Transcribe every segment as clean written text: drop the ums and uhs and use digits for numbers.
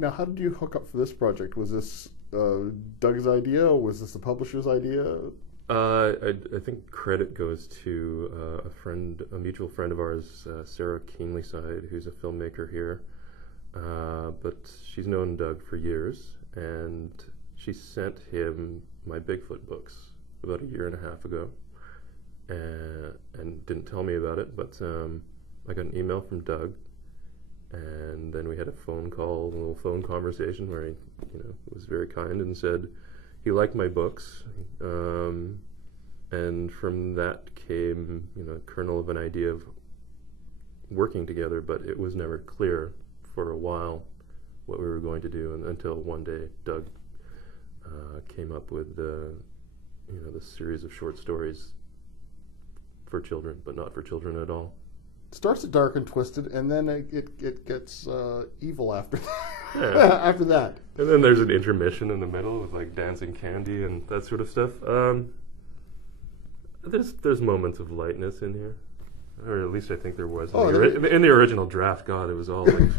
Now, how did you hook up for this project? Was this Doug's idea, or was this the publisher's idea? I think credit goes to a mutual friend of ours, Sarah Keenlyside, who's a filmmaker here. But she's known Doug for years, and she sent him my Bigfoot books about 1.5 years ago, and didn't tell me about it. But I got an email from Doug, and then we had a little phone conversation where he, was very kind and said he liked my books, and from that came, a kernel of an idea of working together. But it was never clear for a while what we were going to do, until one day Doug came up with the series of short stories for children, but not for children at all. Starts at dark and twisted, and then it gets evil after Yeah. after that. And then there's an intermission in the middle with like dancing candy and that sort of stuff. There's moments of lightness in here, or at least I think there was in the original draft. God, it was all like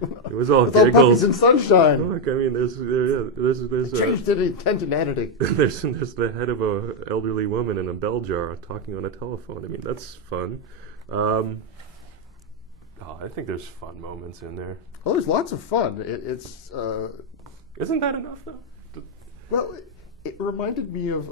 it was all It's all giggles puppies and sunshine. Look, I mean, there's Changed it intent and editing. there's the head of a elderly woman in a bell jar talking on a telephone. I mean, that's fun. I think there's fun moments in there. Well, there's lots of fun. Isn't that enough, though? Well, it reminded me of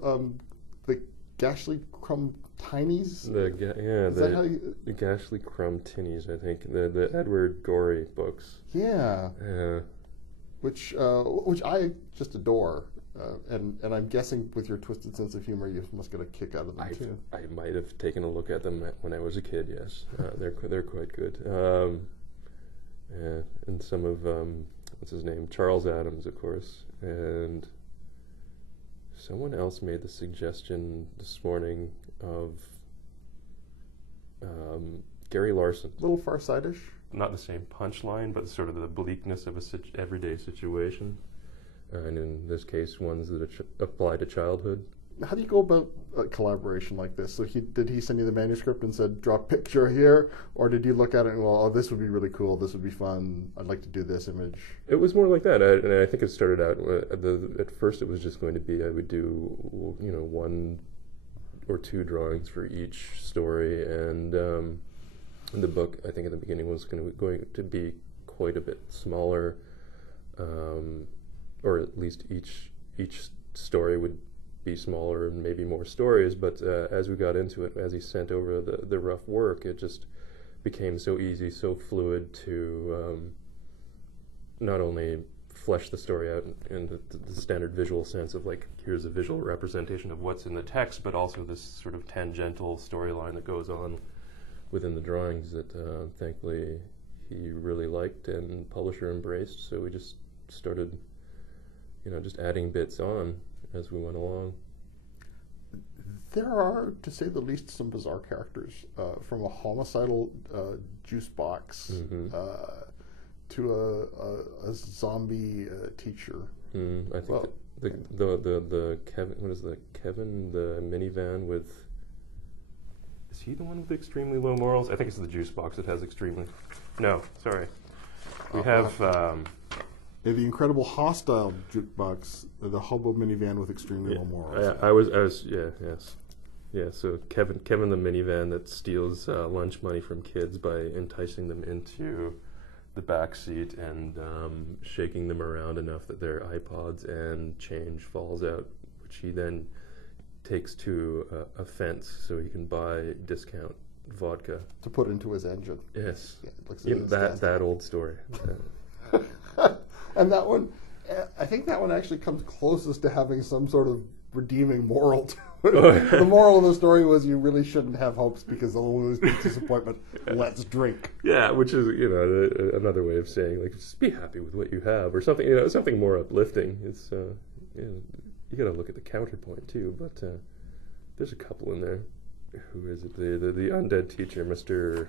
the Gashly Crumb Tinies. The Gashly Crumb Tinnies, I think. The Edward Gorey books. Yeah. Yeah. Which I just adore. And I'm guessing with your twisted sense of humor, you must get a kick out of them too. I might have taken a look at them when I was a kid. Yes, they're quite good. And some of what's his name, Charles Adams, of course, and someone else made the suggestion this morning of Gary Larson. A little far-sightish. Not the same punchline, but sort of the bleakness of a everyday situation. And in this case, ones that apply to childhood. How do you go about a collaboration like this? So did he send you the manuscript and said, draw a picture here? Or did you look at it and go, oh, this would be really cool, this would be fun, I'd like to do this image? It was more like that. And I think it started out, at first it was just going to be, I would do, 1 or 2 drawings for each story. And the book, I think at the beginning, was going to be quite a bit smaller. Or at least each story would be smaller and maybe more stories, but as we got into it, as he sent over the rough work, it just became so easy, so fluid to not only flesh the story out in the standard visual sense of like, here's a visual representation of what's in the text, but also this sort of tangential storyline that goes on within the drawings that thankfully he really liked and publisher embraced, so we just started just adding bits on as we went along. There are, to say the least, some bizarre characters, from a homicidal juice box to a zombie teacher. I think the Kevin, what is the Kevin, the minivan with, is he the one with extremely low morals? I think it's the juice box that has extremely, no, sorry. We have... the incredible hostile jukebox, the hobo minivan with extremely low morals. Yeah. So Kevin the minivan that steals lunch money from kids by enticing them into the back seat and shaking them around enough that their iPods and change falls out, which he then takes to a fence so he can buy discount vodka to put into his engine. Yes, yeah, that old story. And that one, I think that one actually comes closest to having some sort of redeeming moral to it. The moral of the story was you really shouldn't have hopes because they'll lose disappointment. Let's drink. Yeah, which is another way of saying like just be happy with what you have or something. Something more uplifting. It's you got to look at the counterpoint too. But there's a couple in there. Who is it? The undead teacher, Mr.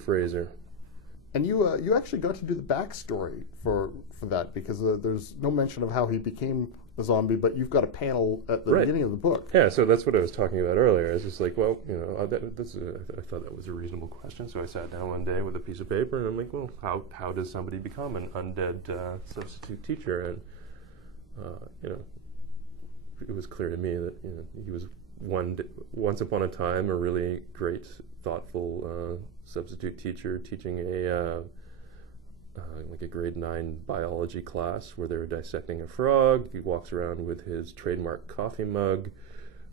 Fraser. And you actually got to do the backstory for that because there's no mention of how he became a zombie, but you've got a panel at the beginning of the book. Yeah, so that's what I was talking about earlier. It's just like, well, you know, I thought that was a reasonable question. So I sat down one day with a piece of paper, and I'm like, well, how does somebody become an undead substitute teacher? And you know, it was clear to me that, you know, he was once upon a time a really great, thoughtful substitute teacher teaching like a grade 9 biology class where they were dissecting a frog. He walks around with his trademark coffee mug,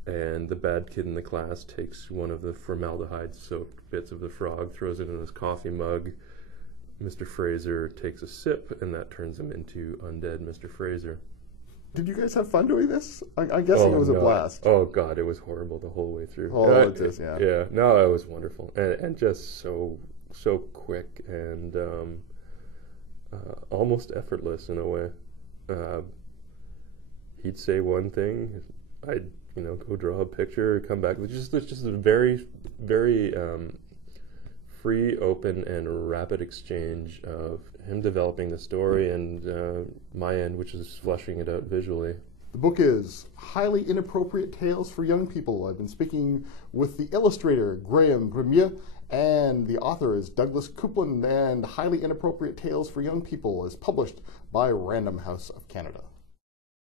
and the bad kid in the class takes one of the formaldehyde-soaked bits of the frog, throws it in his coffee mug. Mr. Fraser takes a sip, and that turns him into undead Mr. Fraser. Did you guys have fun doing this? I'm guessing it was a blast. Oh, God, it was horrible the whole way through. Oh, it is, yeah. Yeah, no, it was wonderful. And just so quick and almost effortless in a way. He'd say one thing, I'd, you know, go draw a picture, come back. It's just a very, very free, open, and rapid exchange of him developing the story and my end, which is fleshing it out visually. The book is Highly Inappropriate Tales for Young People. I've been speaking with the illustrator, Graham Roumieu, and the author is Douglas Coupland, and Highly Inappropriate Tales for Young People is published by Random House of Canada.